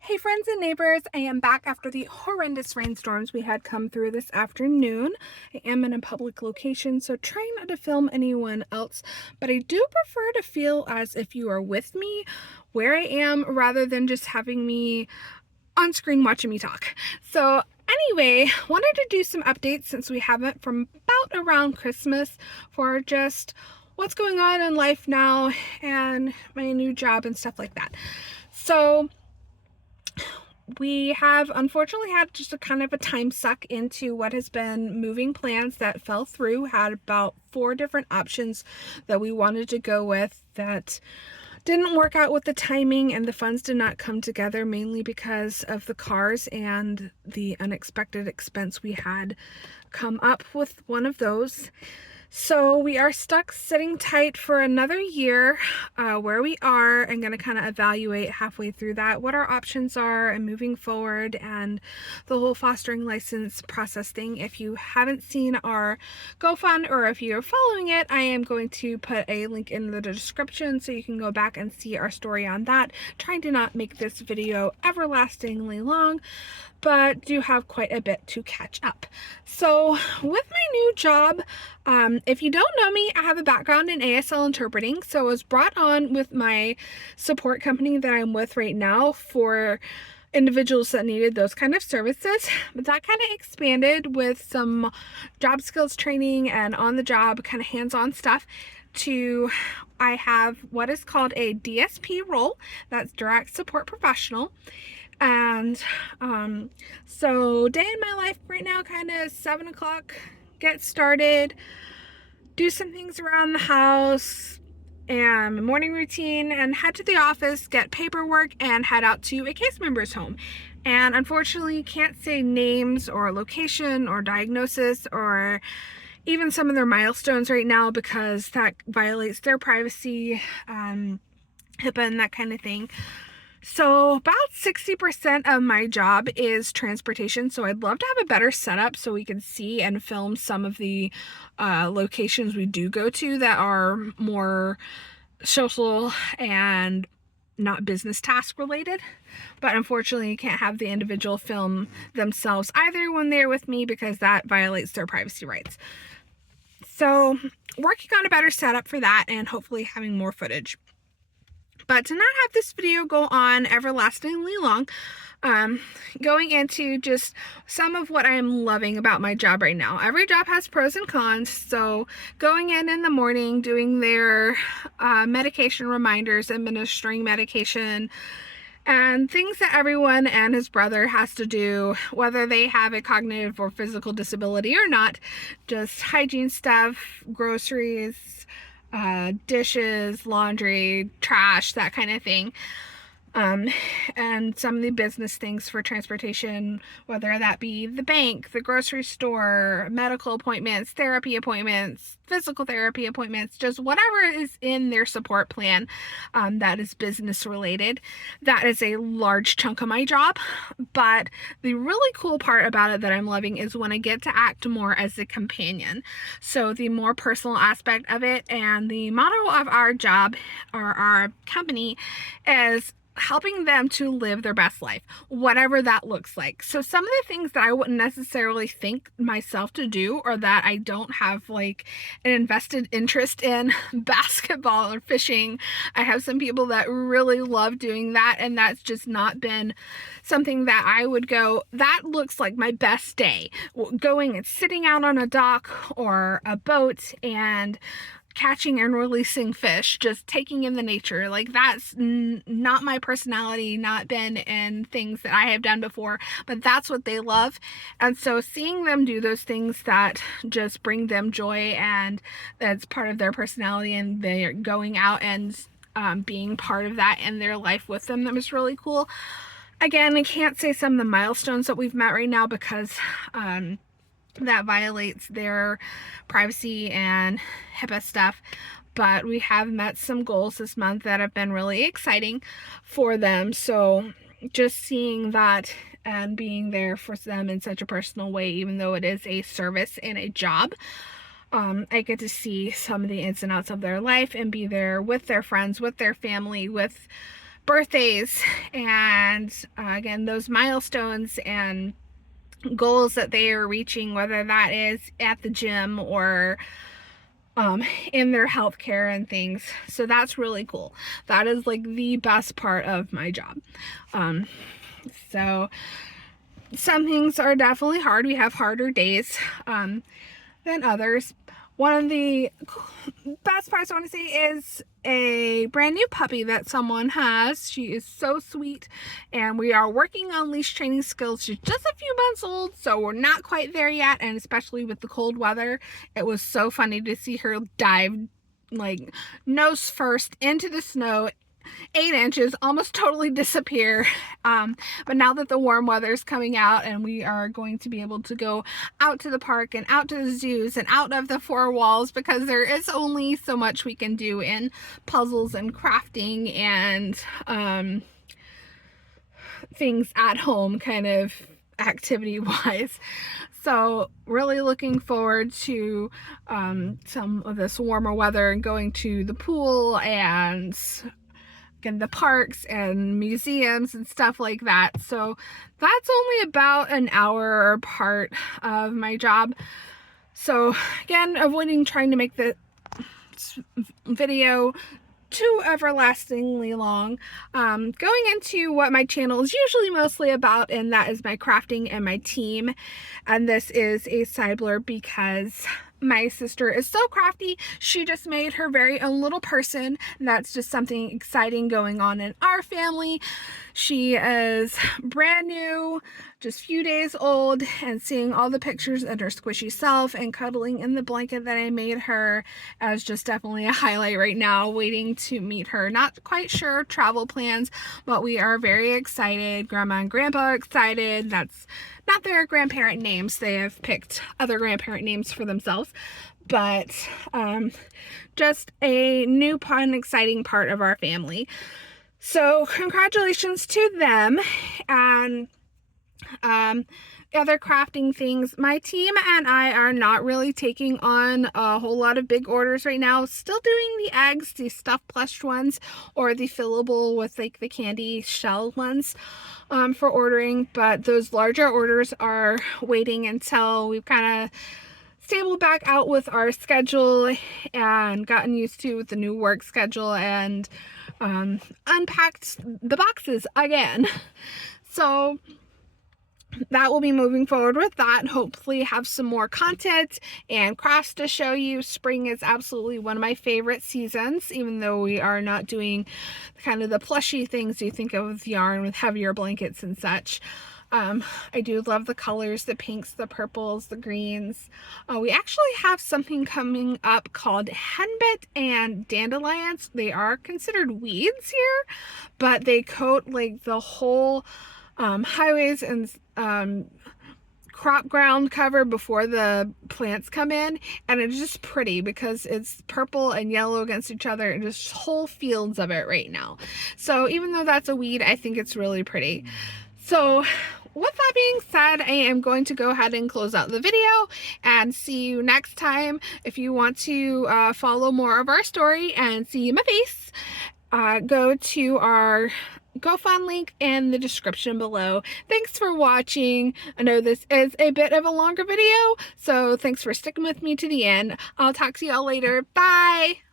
Hey friends and neighbors, I am back after the horrendous rainstorms we had come through this afternoon. I am in a public location, so trying not to film anyone else, but I do prefer to feel as if you are with me where I am rather than just having me on screen watching me talk. So anyway, wanted to do some updates since we haven't from about around Christmas for just what's going on in life now and my new job and stuff like that. So we have unfortunately had just a kind of a time suck into what has been moving plans that fell through. Had about 4 different options that we wanted to go with that didn't work out with the timing, and the funds did not come together, mainly because of the cars and the unexpected expense we had come up with one of those. So we are stuck sitting tight for another year where we are, and going to kind of evaluate halfway through that what our options are and moving forward and the whole fostering license process thing. If you haven't seen our GoFund, or if you're following it, I am going to put a link in the description so you can go back and see our story on that. Trying to not make this video everlastingly long, but do have quite a bit to catch up. So with my new job, if you don't know me, I have a background in ASL interpreting, so I was brought on with my support company that I'm with right now for individuals that needed those kind of services. But that kind of expanded with some job skills training and on the job kind of hands-on stuff to I have what is called a DSP role. That's direct support professional. And so day in my life right now, kind of 7 o'clock, get started, do some things around the house and morning routine, and head to the office, get paperwork, and head out to a case member's home. And unfortunately can't say names or location or diagnosis or even some of their milestones right now because that violates their privacy, HIPAA and that kind of thing. So about 60% of my job is transportation, so I'd love to have a better setup so we can see and film some of the locations we do go to that are more social and not business task related. But unfortunately, you can't have the individual film themselves either when they're with me because that violates their privacy rights. So working on a better setup for that and hopefully having more footage. But to not have this video go on everlastingly long, going into just some of what I'm loving about my job right now. Every job has pros and cons, so going in the morning, doing their medication reminders, administering medication, and things that everyone and his brother has to do, whether they have a cognitive or physical disability or not, just hygiene stuff, groceries, dishes, laundry, trash, that kind of thing. And some of the business things for transportation, whether that be the bank, the grocery store, medical appointments, therapy appointments, physical therapy appointments, just whatever is in their support plan that is business related. That is a large chunk of my job. But the really cool part about it that I'm loving is when I get to act more as a companion. So the more personal aspect of it, and the motto of our job or our company is helping them to live their best life, whatever that looks like. So some of the things that I wouldn't necessarily think myself to do, or that I don't have like an invested interest in, basketball or fishing. I have some people that really love doing that, and that's just not been something that I would go, that looks like my best day. Going and sitting out on a dock or a boat and catching and releasing fish, just taking in the nature. Like that's not my personality, not been in things that I have done before, but that's what they love. And so seeing them do those things that just bring them joy and that's part of their personality, and they're going out and being part of that in their life with them, that was really cool. Again, I can't say some of the milestones that we've met right now because that violates their privacy and HIPAA stuff, but we have met some goals this month that have been really exciting for them. So just seeing that and being there for them in such a personal way, even though it is a service and a job, I get to see some of the ins and outs of their life and be there with their friends, with their family, with birthdays and again, those milestones and goals that they are reaching, whether that is at the gym or in their healthcare and things. So that's really cool. That is like the best part of my job. So some things are definitely hard. We have harder days than others. One of the best parts I want to say is a brand new puppy that someone has. She is so sweet, and we are working on leash training skills. She's just a few months old, so we're not quite there yet, and especially with the cold weather, it was so funny to see her dive like nose first into the snow, 8 inches, almost totally disappear. But now that the warm weather is coming out and we are going to be able to go out to the park and out to the zoos and out of the 4 walls, because there is only so much we can do in puzzles and crafting and things at home kind of activity wise. So really looking forward to some of this warmer weather and going to the pool and in the parks and museums and stuff like that. So that's only about an hour part of my job. So again, avoiding trying to make the video too everlastingly long. Going into what my channel is usually mostly about, and that is my crafting and my team. And this is a side blurb because my sister is so crafty. She just made her very own little person. That's just something exciting going on in our family. She is brand new, just a few days old, and seeing all the pictures of her squishy self and cuddling in the blanket that I made her is just definitely a highlight right now. Waiting to meet her. Not quite sure travel plans, but we are very excited. Grandma and Grandpa are excited. That's not their grandparent names. They have picked other grandparent names for themselves. But just a new, fun, exciting part of our family. So congratulations to them. And other crafting things, my team and I are not really taking on a whole lot of big orders right now. Still doing the eggs, the stuffed plush ones, or the fillable with like the candy shell ones for ordering, but those larger orders are waiting until we've kind of stable back out with our schedule and gotten used to with the new work schedule and unpacked the boxes again. So that will be moving forward with that, and hopefully have some more content and crafts to show you. Spring is absolutely one of my favorite seasons, even though we are not doing kind of the plushy things you think of with yarn with heavier blankets and such. I do love the colors, the pinks, the purples, the greens. We actually have something coming up called henbit and dandelions. They are considered weeds here, but they coat like the whole highways and crop ground cover before the plants come in, and it's just pretty because it's purple and yellow against each other and just whole fields of it right now. So even though that's a weed, I think it's really pretty. So with that being said, I am going to go ahead and close out the video and see you next time. If you want to follow more of our story and see my face, go to our GoFund link in the description below. Thanks for watching. I know this is a bit of a longer video, so thanks for sticking with me to the end. I'll talk to y'all later. Bye!